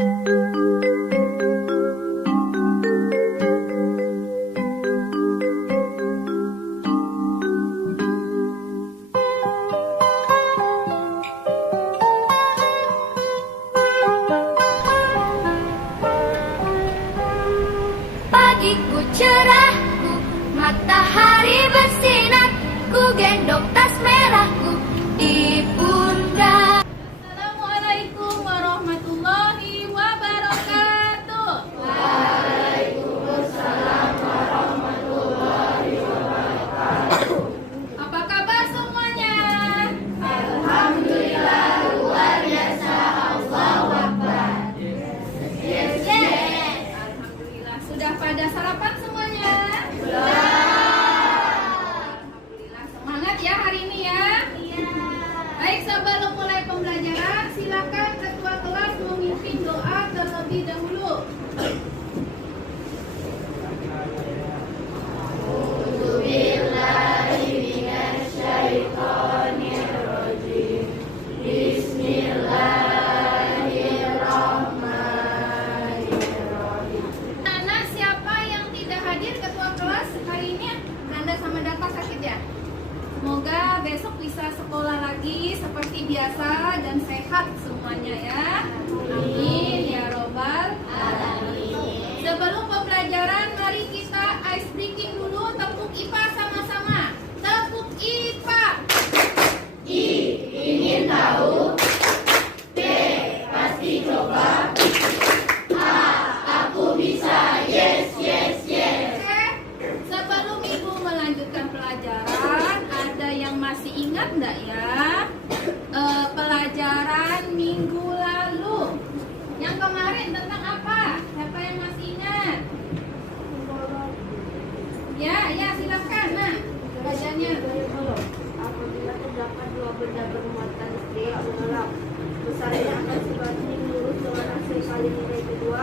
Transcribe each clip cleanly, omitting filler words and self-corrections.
Pagiku cerah, matahari bersinar, ku gendong tas merahku di pundak. Assalamualaikum warahmatullahi wabarakatuh. Waalaikumsalam warahmatullahi wabarakatuh. Apa kabar semuanya? Alhamdulillah luar biasa, Allahu Akbar. Yes. Alhamdulillah. Sudah pada sarapan semuanya? Alhamdulillah. Semangat ya hari ini ya. Baik, sebelum mulai pembelajaran, silakan ketua kelas memimpin doa terlebih dahulu. Anak siapa yang tidak hadir ketua kelas hari ini? Anda sama Data sakit ya? Semoga besok bisa sekolah lagi seperti biasa dan sehat semuanya ya. Amin ya robbal alamin. Sebelum pembelajaran, mari kita ice breaking dulu. Tepuk IPA sama-sama. Tepuk IPA. I ingin tahu, B pasti coba, A aku bisa, yes. Oke. Sebelum Ibu melanjutkan pelajaran, ada yang masih ingat enggak ya? Pelajaran minggu lalu. Yang kemarin tentang apa? Siapa yang masih ingat? Ya, silakan. Nah, bacanya. Apabila terdapat dua benda bermuatan listrik menolak, besarnya akan sebanding lurus dengan hasil kali nilai kedua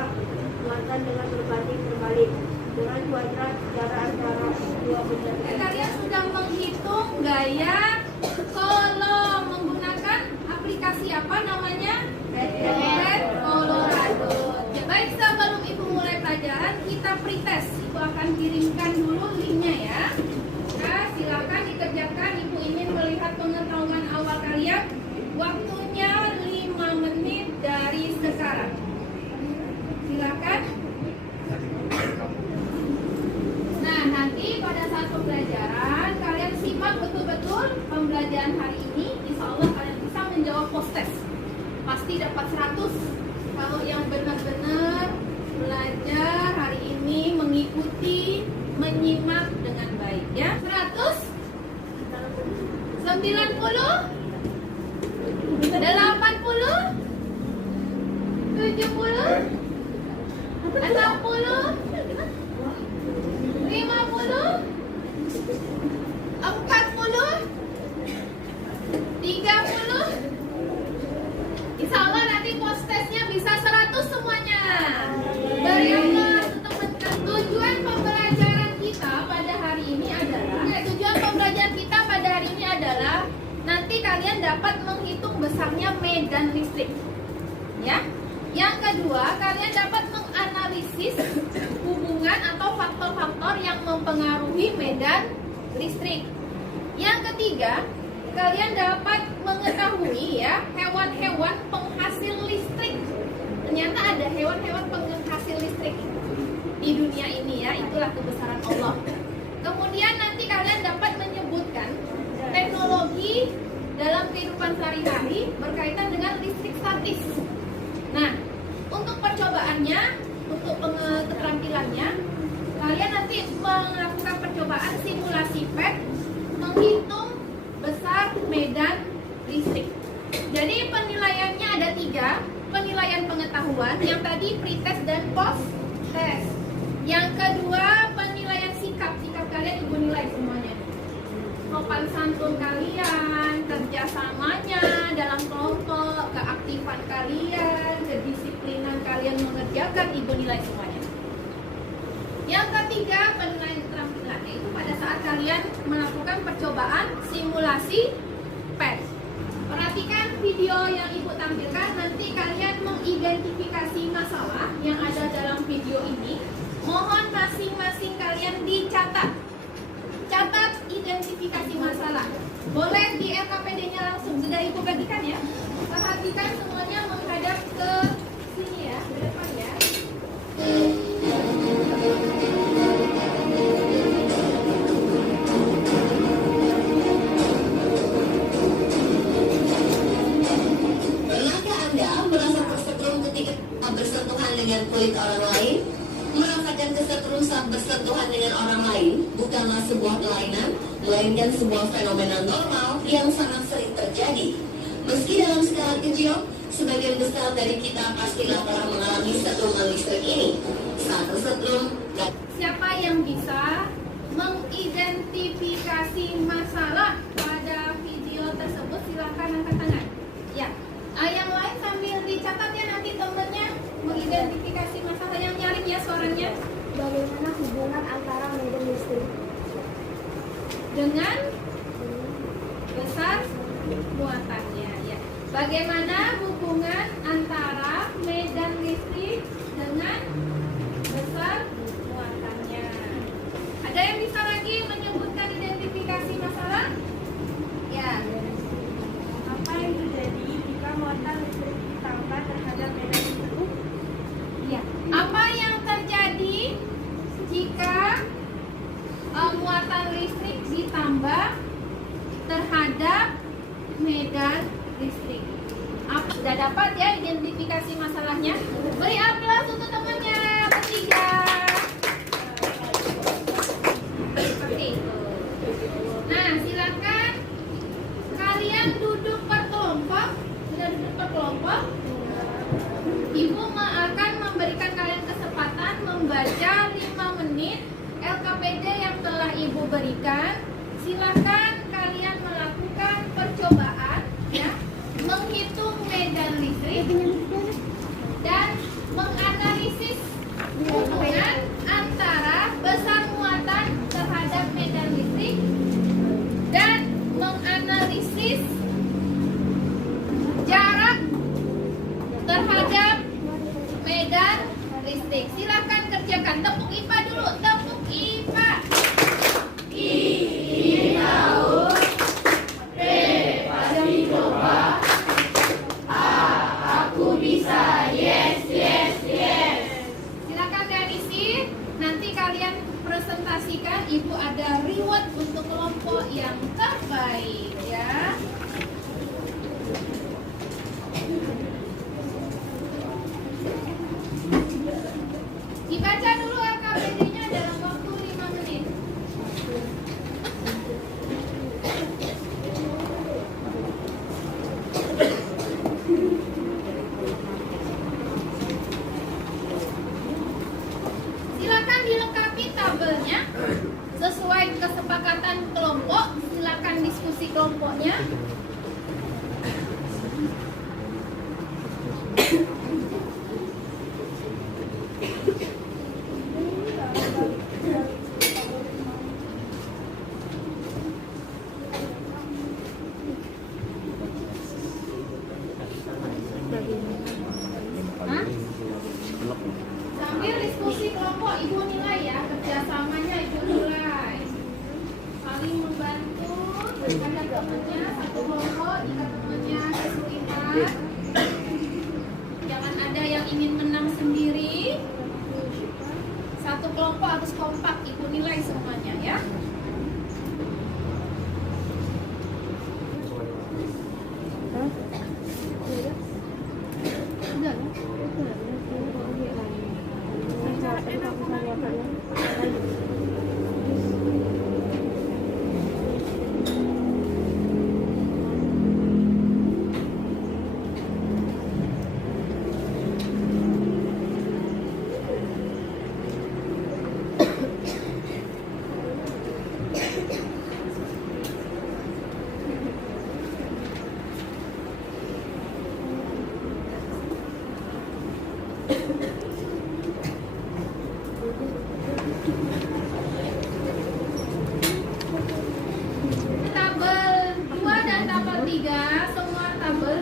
muatan dengan berbanding terbalik dengan kuadrat jarak antara dua benda. Kalian sudah menghitung nggak ya? Kalau menggunakan aplikasi apa namanya? Red Colorado. Ya, baik, sebelum Ibu mulai pelajaran, kita pretest. Ibu akan kirimkan dulu linknya ya. Nah, silakan dikerjakan. Ibu ingin melihat pengetahuan awal kalian. Waktunya 5 menit dari sekarang. Silakan. Nah, nanti pada saat pembelajaran kalian simak betul-betul pembelajaran hari ini. Insya Allah kalian bisa menjawab post test. Pasti dapat 100 kalau yang benar-benar belajar hari ini, mengikuti, menyimak dengan baik ya. 100, 90, 80, 70, 60, 50, 40, 30. Insya Allah nanti post testnya bisa 100 semuanya. Berilah teman-teman. Tujuan pembelajaran kita pada hari ini adalah nanti kalian dapat menghitung besarnya medan listrik. Ya. Yang kedua, kalian dapat menganalisis hubungan atau faktor-faktor yang mempengaruhi medan listrik. Yang ketiga, kalian dapat mengetahui ya hewan-hewan penghasil listrik. Ternyata ada hewan-hewan penghasil listrik di dunia ini ya, itulah kebesaran Allah. Kemudian nanti kalian dapat menyebutkan teknologi dalam kehidupan sehari-hari berkaitan dengan listrik statis. Nah, untuk percobaannya, untuk keterampilannya, kalian nanti melakukan percobaan simulasi PET menghitung besar medan listrik. Jadi penilaiannya ada 3, penilaian pengetahuan, yang tadi pretest dan post test. Yang kedua penilaian sikap kalian Ibu nilai semuanya. Sopan santun kalian, kerjasamanya dalam kelompok, keaktifan kalian, kedisiplinan kalian mengerjakan, Ibu nilai semuanya. Yang ketiga penilaian keterampilan, yaitu pada saat kalian melakukan percobaan simulasi PET. Perhatikan video video yang Ibu tampilkan, nanti kalian mengidentifikasi masalah yang ada dalam video ini. Mohon masing-masing kalian dicatat. Catat identifikasi masalah. Boleh di LKPD-nya langsung, sudah Ibu bagikan ya. Perhatikan semuanya menghadap ke sini ya, ke depan ya. Pernahkah Anda merasa tersetrum ketika bersentuhan dengan kulit orang lain? Merasakan kesetrum saat bersentuhan dengan orang lain bukanlah sebuah kelainan, melainkan sebuah fenomena normal yang sangat sering terjadi. Meski dalam skala kecil, sebagian besar dari kita pastilah pernah mengalami setruman listrik ini. Saat tersetrum, Siapa yang bisa mengidentifikasi masalah pada video tersebut, silahkan angkat tangan. Ya, yang lain sambil dicatat ya, nanti temennya mengidentifikasi masalah. Yang nyaring ya suaranya. Bagaimana hubungan antara medan listrik? Dengan besar muatannya ya. Bagaimana hubungan antara medan listrik dengan besar muatannya? Ada yang bisa lagi menyebutkan identifikasi masalah? Ya. Apa yang terjadi jika muatan listrik ditambah terhadap medan listrik? Ya. Apa yang terjadi jika muatan listrik ditambah terhadap medan listrik? Sudah dapat ya identifikasi masalahnya? Beri aplaus untuk temannya bertiga. Seperti itu. Nah, silakan kalian duduk per kelompok. Sudah duduk per kelompok? Ibu akan memberikan kalian kesempatan membaca 5 menit LKPD yang telah Ibu berikan. Silakan kalian melakukan percobaan ya, menghitung medan listrik dan menganalisis hubungan antara besar muatan terhadap medan listrik dan menganalisis jarak terhadap medan listrik. Silakan kerjakan. Tepuk IPA dulu. Tepuk IPA. Ingin tahu, P pasti coba, A aku bisa, yes yes yes. Silakan diisi. Nanti kalian presentasikan. Ibu ada reward untuk kelompok yang terbaik ya. Dibaca dulu LKPD-nya dalam waktu 5 menit. Silakan dilengkapi tabelnya sesuai kesepakatan kelompok. Silakan diskusi kelompoknya. Hah? Sambil diskusi kelompok, Ibu nilai ya, kerjasamanya Ibu nilai. Saling membantu, ada temannya satu kelompok, jika temannya kesulitan. Jangan ada yang ingin menang sendiri. Satu kelompok harus kompak, Ibu nilai semuanya ya. Tabel 2 dan tabel 3 semua tabel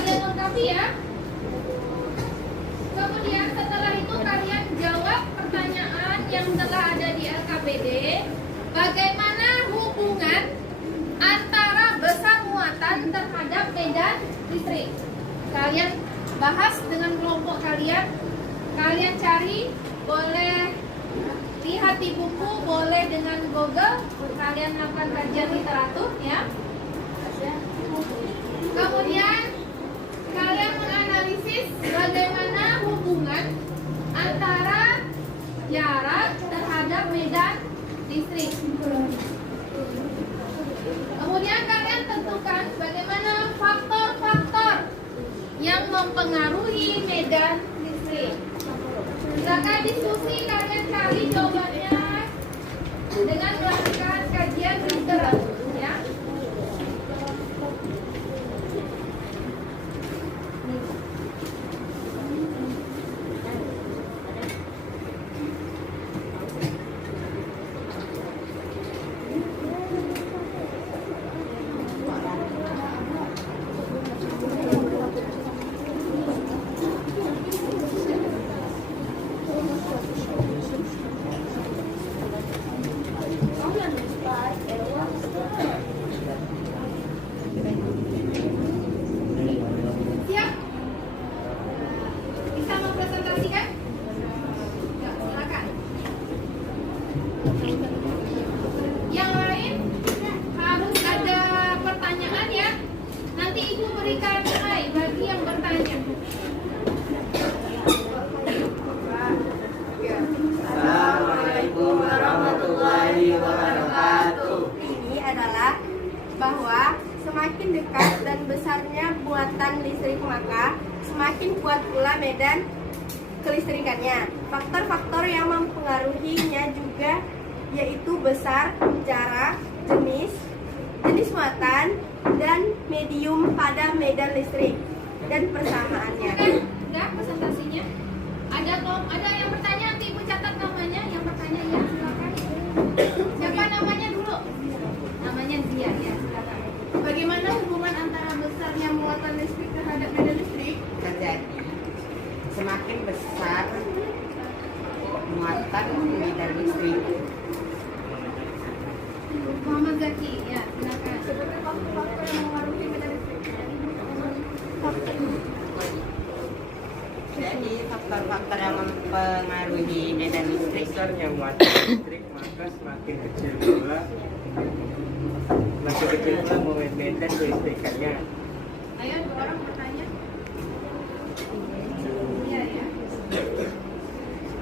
kalian lengkapi ya. Kemudian setelah itu kalian jawab pertanyaan yang telah ada di LKPD. Bagaimana hubungan antara besar muatan terhadap medan listrik? Kalian bahas dengan kelompok kalian. Kalian cari, boleh lihat di buku, boleh dengan Google. Kalian lakukan kajian literatur ya. Kemudian kalian menganalisis bagaimana hubungan antara jarak terhadap medan listrik. Kemudian kalian tentukan bagaimana faktor-faktor yang mempengaruhi medan listrik. Silakan diskusi, kalian cari jawabannya dengan melakukan kajian literatur ya. Siap? Bisa mempresentasikan? Ya, silakan. Yang lain harus ada pertanyaan ya. Nanti Ibu berikan nilai bagi yang bertanya. Assalamualaikum warahmatullahi wabarakatuh. Ini adalah bahwa semakin dekat dan besarnya muatan listrik maka semakin kuat pula medan kelistrikannya. Faktor-faktor yang mempengaruhinya juga yaitu besar, jarak, jenis muatan, dan medium pada medan listrik dan persamaannya. Udah presentasinya? Ada yang bertanya, nanti Ibu catat namanya. Yang bertanya ya, silakan. Siapa namanya dulu? Namanya Zia ya, silakan. Bagaimana hubungan antara besarnya muatan listrik terhadap medan listrik? Terjadi semakin besar muatan medan listrik. Muhammad Zaki ya, silakan. Faktor-faktor yang mempengaruhi medan listrik. Jadi faktor-faktor yang mempengaruhi medan listrik besarnya muatan listrik maka semakin kecil pula medan kelistrikannya. Ayo dua orang bertanya. Iya ya.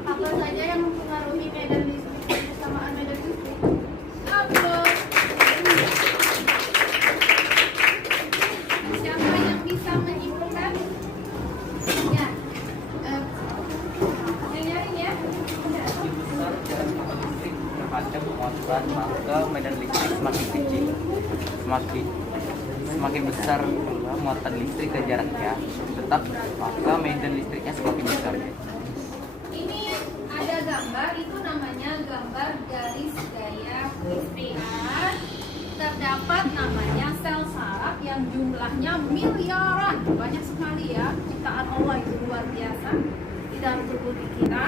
Apa saja yang mempengaruhi medan listrik dan persamaan medan listrik? Upload. Siapa yang bisa menyimpulkan? Ya. Yang nyaring ya. Besar jarak muatan listrik terhadap muatan maka medan listrik semakin kecil. Semakin besar pula muatan listrik ke jaraknya, tetap maka medan listriknya semakin besar. Ini ada gambar, itu namanya gambar garis gaya kelistrikan. Terdapat namanya sel saraf yang jumlahnya miliaran, banyak sekali ya, ciptaan Allah itu luar biasa di dalam tubuh kita.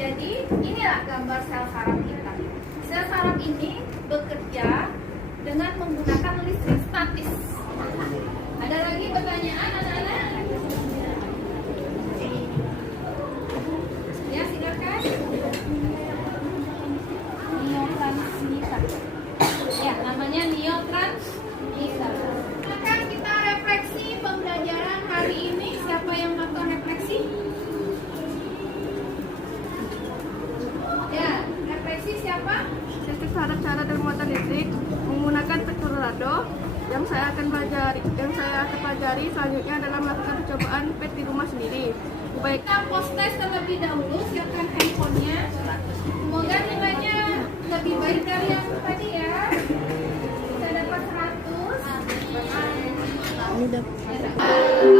Jadi inilah gambar sel saraf kita. Sel saraf ini bekerja dengan menggunakan listrik statis. Ada lagi pertanyaan anak-anak? Ya, silakan. Neotransmitter. Ya, namanya neotransmitter. Silakan kita refleksi pembelajaran hari ini. Siapa yang melakukan refleksi? Ya, refleksi siapa? Listrik terhadap dan muatan listrik menggunakan pettorado. Yang saya akan pelajari selanjutnya adalah melakukan percobaan PET di rumah sendiri. Baik. Kita post test terlebih dahulu, siapkan handphonenya. Semoga nilainya lebih baik dari yang tadi ya. Bisa dapat 100. Ini dapat.